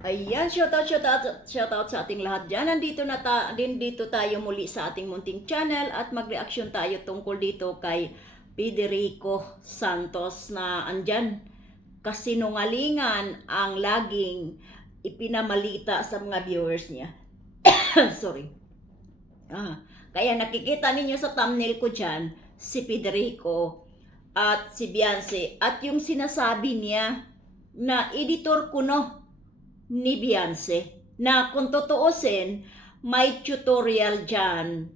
Ayan, shoutout sa ating lahat dyan. Dito tayo muli sa ating munting channel at mag-reaction tayo tungkol dito kay Federico Santos na andyan. Kasinungalingan ang laging ipinamalita sa mga viewers niya. Sorry. Kaya nakikita ninyo sa thumbnail ko dyan, si Federico at si Beyonce. At yung sinasabi niya na editor kuno ni Beyonce na kung tutuusin may tutorial dyan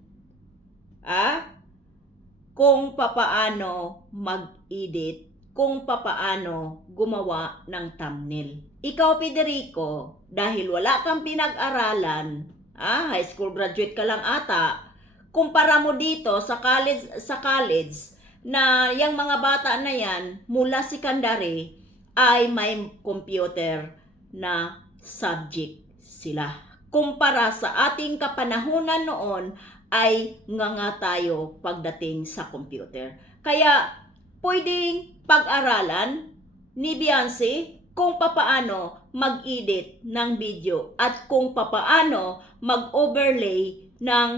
kung papaano mag-edit, kung papaano gumawa ng thumbnail. Ikaw, Federico, dahil wala kang pinag-aralan, high school graduate ka lang ata, kumpara mo dito sa college na yung mga bata na yan mula secondary ay may computer na subject sila. Kumpara sa ating kapanahunan noon ay nga tayo pagdating sa computer. Kaya pwedeng pag-aralan ni Beyonce kung papaano mag-edit ng video at kung papaano mag-overlay ng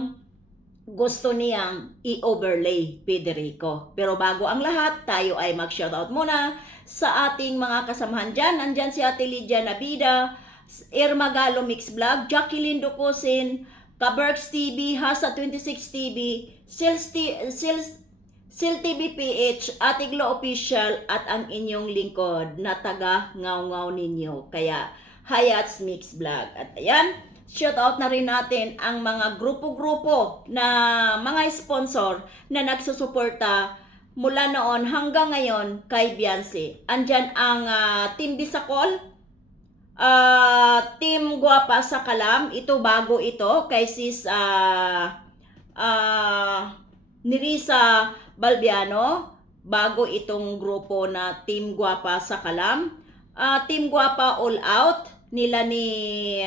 gusto niyang i-overlay, Federico. Pero bago ang lahat, tayo ay mag-shoutout muna sa ating mga kasamahan dyan. Andyan si Ate Lydia Nabida, Irma Galo Mix Vlog, Jacqueline Ducosin, Kaberks TV, Hasa 26 TV, Sil TV PH, Atiglo Official at ang inyong lingkod na taga ngaw-ngaw ninyo. Kaya Hayats Mix Vlog. At ayan, shoutout na rin natin ang mga grupo-grupo na mga sponsor na nagsusuporta mula noon hanggang ngayon kay Beyonce. Andyan ang Team Bisacol, Team Guapa sa Kalam. Ito bago ito kay sis Nirisa Balbiano. Bago itong grupo na Team Guapa sa Kalam. Team Guapa All Out nila ni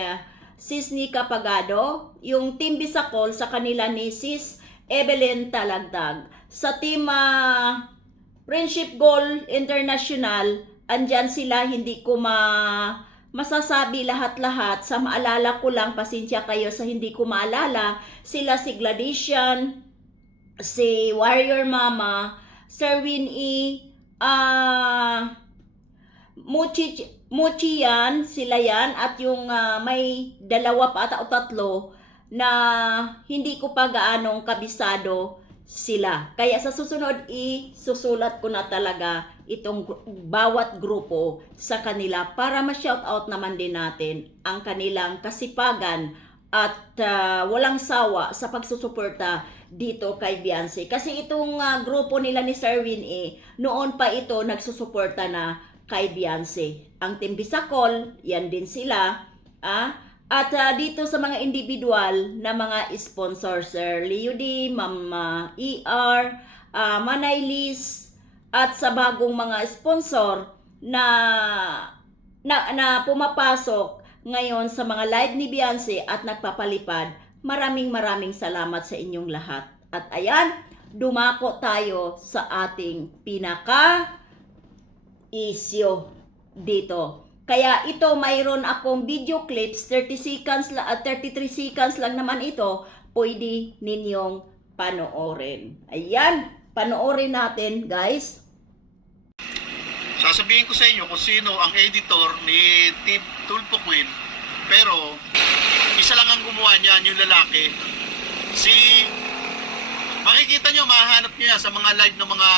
sis Nika Pagado. Yung Team Bisacol sa kanila ni sis Evelyn Talagdag. Sa Team Friendship Goal International, andyan sila, hindi ko masasabi lahat-lahat. Sa maalala ko lang, pasensya kayo sa hindi ko maalala. Sila si Gladician, si Warrior Mama, Sir Winnie, Mochi yan, sila yan. At yung may dalawa pa ata o tatlo na hindi ko pa gaanong kabisado sila. Kaya sa susunod, isusulat ko na talaga itong bawat grupo sa kanila para ma-shoutout naman din natin ang kanilang kasipagan at walang sawa sa pagsusuporta dito kay Beyonce. Kasi itong grupo nila ni Sir Winnie, noon pa ito nagsusuporta na kay Beyonce. Ang Team Bisacol, yan din sila. At dito sa mga individual na mga sponsor, Sir Leo D, Mama ER, Manay Liz, at sa bagong mga sponsor na pumapasok ngayon sa mga live ni Beyonce at nagpapalipad, maraming salamat sa inyong lahat. At ayan, dumako tayo sa ating pinaka-issue dito. Kaya ito, mayroon akong video clips, 33 seconds lang naman ito, pwede ninyong panoorin. Ayan, panoorin natin, guys. Sasabihin ko sa inyo kung sino ang editor ni Team Tulpo Queen, pero isa lang ang gumawa niyan, yung lalaki. Makikita nyo, mahanap nyo yan sa mga live ng mga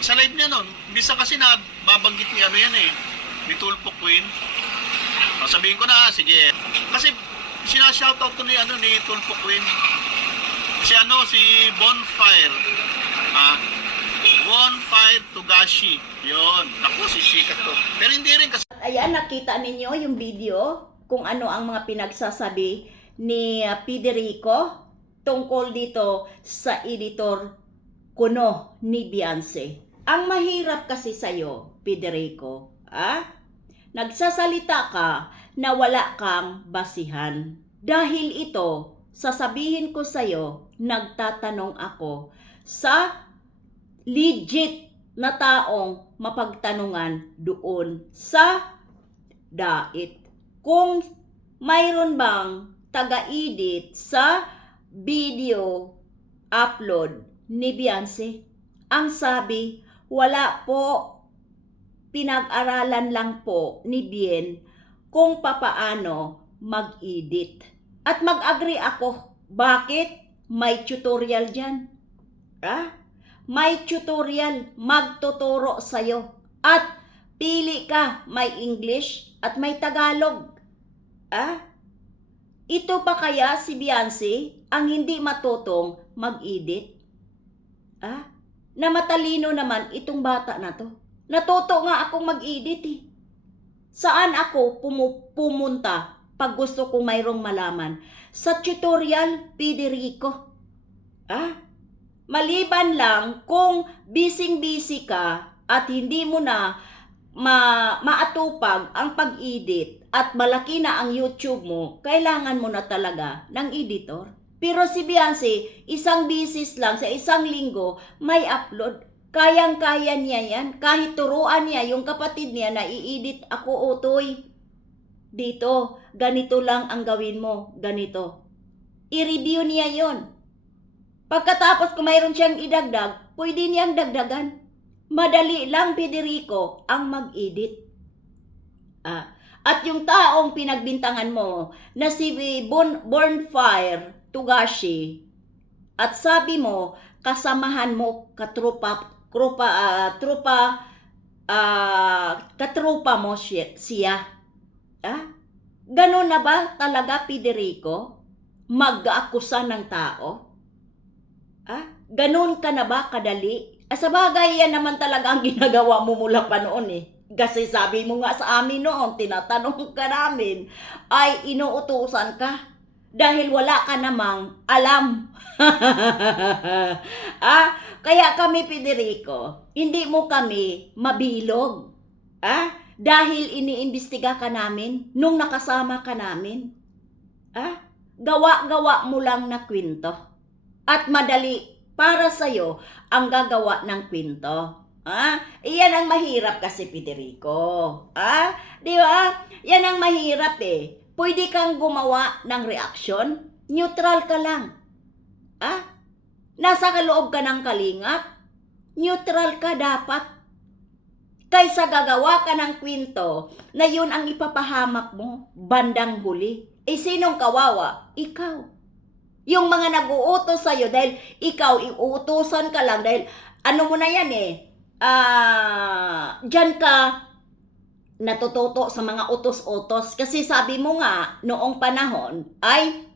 sa live niya nun. Bisa kasi na babanggit ni ano yan ni Tulpo Queen. Sabihin ko na, sige. Kasi sinashoutout ko ni Tulpo Queen. Si Bonfire. Bonfire Togashi. Yun. Naku, sisikat to. Pero hindi rin kasi. Ayan, nakita ninyo yung video kung ano ang mga pinagsasabi ni Federico tungkol dito sa editor kuno ni Beyonce. Ang mahirap kasi sa'yo, Federico, nagsasalita ka na wala kang basihan. Dahil ito, sasabihin ko sa'yo, nagtatanong ako sa legit na taong mapagtanungan doon sa dait. Kung mayroon bang taga-edit sa video upload ni Beyonce, ang sabi, wala po, pinag-aralan lang po ni Bien kung papaano mag-edit. At mag-agree ako. Bakit? May tutorial dyan. May tutorial, magtuturo sa'yo. At pili ka, may English at may Tagalog. Ito pa kaya si Beyonce ang hindi matutong mag-edit? Na matalino naman itong bata na to. Natuto nga akong mag-edit eh. Saan ako pumunta pag gusto kong mayroong malaman? Sa tutorial, Federico. Maliban lang kung busy-busy ka at hindi mo na maatupag ang pag-edit at malaki na ang YouTube mo, kailangan mo na talaga ng editor. Pero si Beyonce, isang bisis lang sa isang linggo, may upload. Kayang-kaya niya yan. Kahit turuan niya yung kapatid niya na i-edit ako, utoy. Dito, ganito lang ang gawin mo. Ganito. I-review niya yon. Pagkatapos kung mayroon siyang idagdag, pwede niyang dagdagan. Madali lang, Federico, ang mag-edit. At yung taong pinagbintangan mo na si Bonfire Tugashi, at sabi mo, kasamahan mo, katrupa mo siya. Ganun na ba talaga, Federico? Mag-aakusa ng tao? Ganun ka na ba kadali? Sa bagay, yan naman talaga ang ginagawa mo mula pa noon eh. Kasi sabi mo nga sa amin noon, tinatanong ka namin, ay inuutusan ka dahil wala ka namang alam. Kaya kami, Federico, hindi mo kami mabilog. Dahil iniimbestiga ka namin nung nakasama ka namin. Gawa-gawa mo lang na kwento. At madali para sa'yo ang gagawa ng kwento. Iyan ang mahirap kasi, Federico. Di ba? Yan ang mahirap eh. Pwede kang gumawa ng reaction, neutral ka lang. Nasa kaloob ka ng kalingap, neutral ka dapat. Kaysa gagawa ka ng kwento na yun ang ipapahamak mo, bandang huli. Sinong kawawa? Ikaw. Yung mga nag-uutos sa'yo dahil ikaw, iuutosan ka lang dahil ano mo na yan eh, dyan ka natututo sa mga utos-utos. Kasi sabi mo nga, noong panahon ay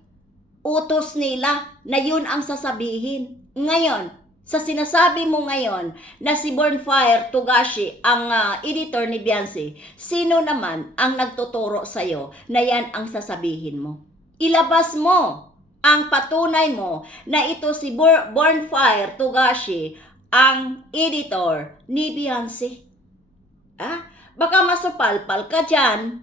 utos nila na yun ang sasabihin. Ngayon, sa sinasabi mo ngayon na si Bonfire Tugashi ang editor ni Beyonce, sino naman ang nagtuturo sa'yo na yan ang sasabihin mo? Ilabas mo ang patunay mo na ito si Bonfire Tugashi ang editor ni Beyonce. Baka masupalpal ka dyan.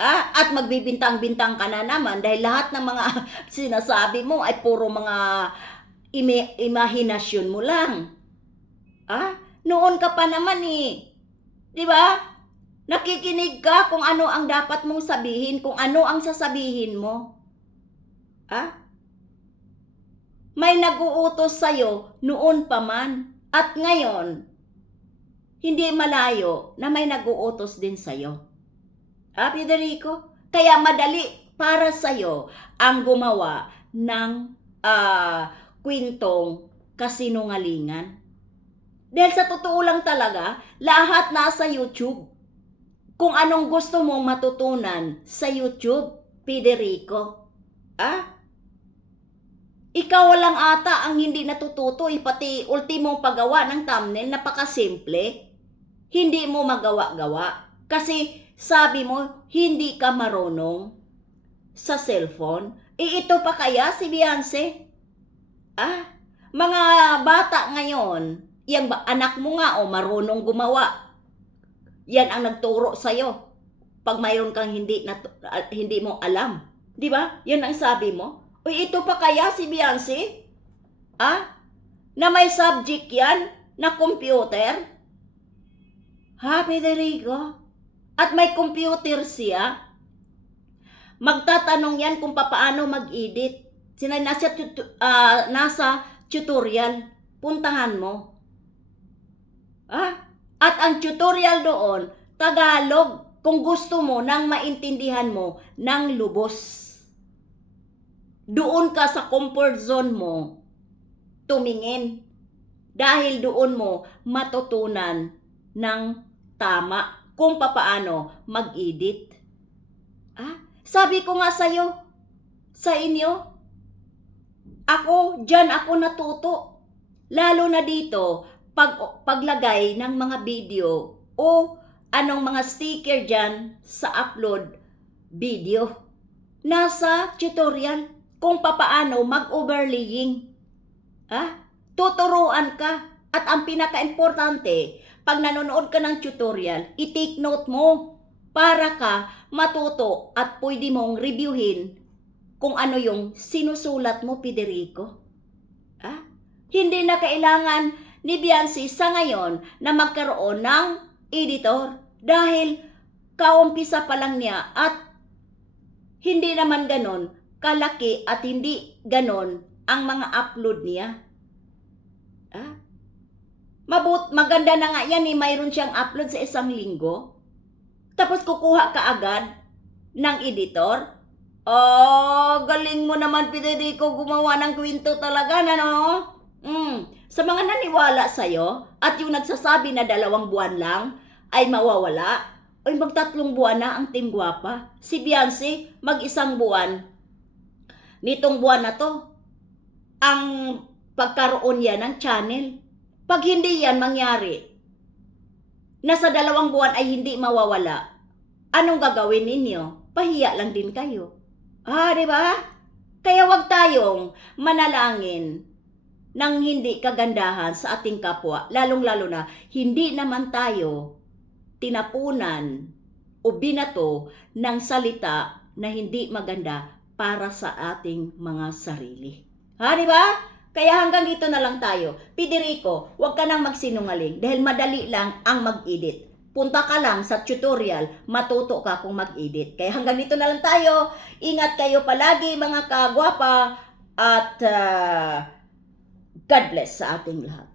At magbibintang-bintang ka na naman dahil lahat ng mga sinasabi mo ay puro mga imahinasyon mo lang. Noon ka pa naman eh. Di ba? Nakikinig ka kung ano ang dapat mong sabihin, kung ano ang sasabihin mo. May nag-uutos sa'yo noon pa man. At ngayon, hindi malayo na may nag-uutos din sa'yo. Federico? Kaya madali para sa'yo ang gumawa ng kwentong kasinungalingan. Dahil sa totoo lang talaga, lahat nasa YouTube. Kung anong gusto mong matutunan sa YouTube, Federico. Ikaw lang ata ang hindi natututo, pati ultimong paggawa ng thumbnail, napakasimple. Hindi mo magawa-gawa. Kasi sabi mo, hindi ka marunong sa cellphone. Ito pa kaya si Beyonce? Mga bata ngayon, yung anak mo nga marunong gumawa. Yan ang nagturo sa'yo. Pag mayroon kang hindi mo alam. Di ba? Yan ang sabi mo. Ito pa kaya si Beyonce? Na may subject yan na computer? Federico? at may computer siya, magtatanong yan kung paano mag-edit. Nasa tutorial, puntahan mo. At ang tutorial doon, Tagalog, kung gusto mo nang maintindihan mo ng lubos. Doon ka sa comfort zone mo, tumingin. Dahil doon mo matutunan ng tama kung paano mag-edit. Sabi ko nga sa inyo, dyan ako natuto. Lalo na dito, paglagay ng mga video o anong mga sticker dyan sa upload video. Nasa tutorial kung paano mag-overlaying. Tuturuan ka. At ang pinaka-importante, pag nanonood ka ng tutorial, i-take note mo para ka matuto at pwede mong reviewin kung ano yung sinusulat mo, Federico. Hindi na kailangan ni Biancy sa ngayon na magkaroon ng editor dahil kaumpisa pa lang niya at hindi naman ganon kalaki at hindi ganon ang mga upload niya. Maganda na nga yan mayroon siyang upload sa isang linggo. Tapos kukuha ka agad ng editor. Galing mo naman, Federico, gumawa ng kwento talaga, Sa mga naniwala sa'yo at yung nagsasabi na 2 buwan lang ay mawawala, ay mag-3 buwan na ang Team Guwapa. Si Biancy, mag-1 buwan. Nitong buwan na to, ang pagkaroon yan ng channel. Pag hindi yan mangyari, nasa 2 buwan ay hindi mawawala, anong gagawin ninyo? Pahiya lang din kayo. Di ba? Kaya wag tayong manalangin ng hindi kagandahan sa ating kapwa, lalong-lalo na hindi naman tayo tinapunan o binato ng salita na hindi maganda para sa ating mga sarili. Di ba? Kaya hanggang dito na lang tayo. Federico, huwag ka nang magsinungaling dahil madali lang ang mag-edit. Punta ka lang sa tutorial, matuto ka kung mag-edit. Kaya hanggang dito na lang tayo. Ingat kayo palagi mga kagwapa at God bless sa ating lahat.